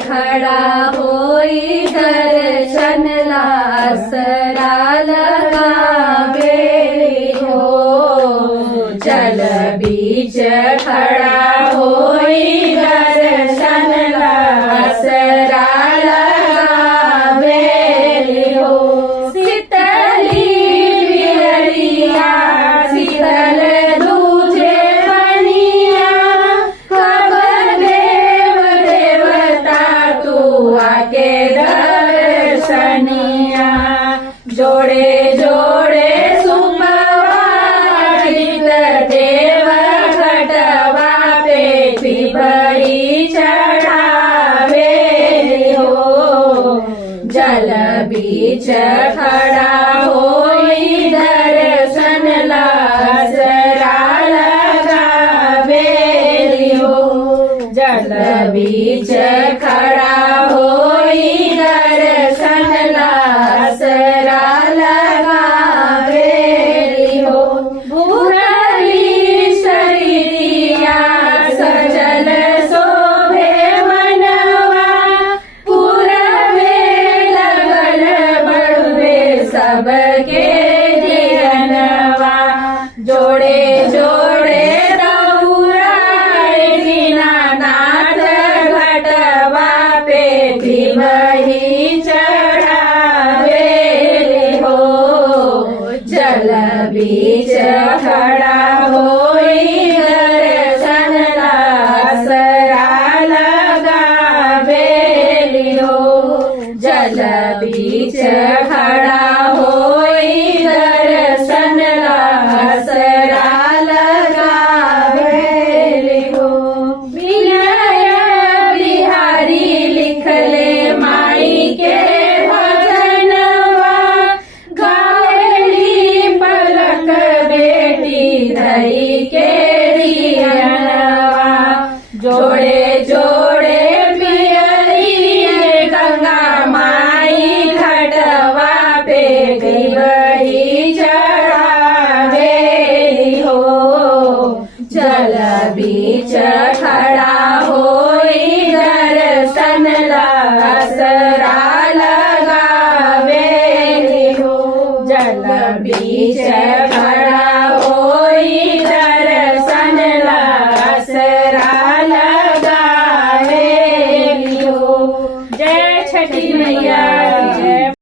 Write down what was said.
खड़ा होई दर्शन लासरा लगावेली हो। जल बीच खड़ा होई दर्शन लासरा लगावेली हो। शीतली बिहरिया शीतल दूजे बनिया खबर देव देवता तू आके दर्शनिया। जोड़े जोड़े सुपवाजित देव घटवा पे पिपरी चढ़ावेली हो। जल बीच खड़ा होई दर्शन लासरा लगावेली हो। जल बीच खड़ा होई दर्शन लासरा लगावेली हो। भूखली शरीरिया सजल शोभे मनवा पूरबे लगल बढ़वे सबके दियनवा। जोड़े जोड़े दौड़ाए दीनानाथ घटवा पे पिपरी चढ़ावेली हो। जल बीच खड़ा होई दर्शन लासरा लगावेली हो। जल बीच खड़ा होई दर्शन लासरा लगावेली हो। विनय बिहारी लिखले माई के भजनवा गावेली पलक बेटी धई के दियनवा। जोड़े जोड़े पियरी गंगा माई घटवा पे पिपरी चढ़ावेली हो। जल बीच खड़ा होई दर्शन लासरा लगावेली हो। जल बीच खड़ा होई दर्शन लासरा लगावेली हो। जय छठी मैया।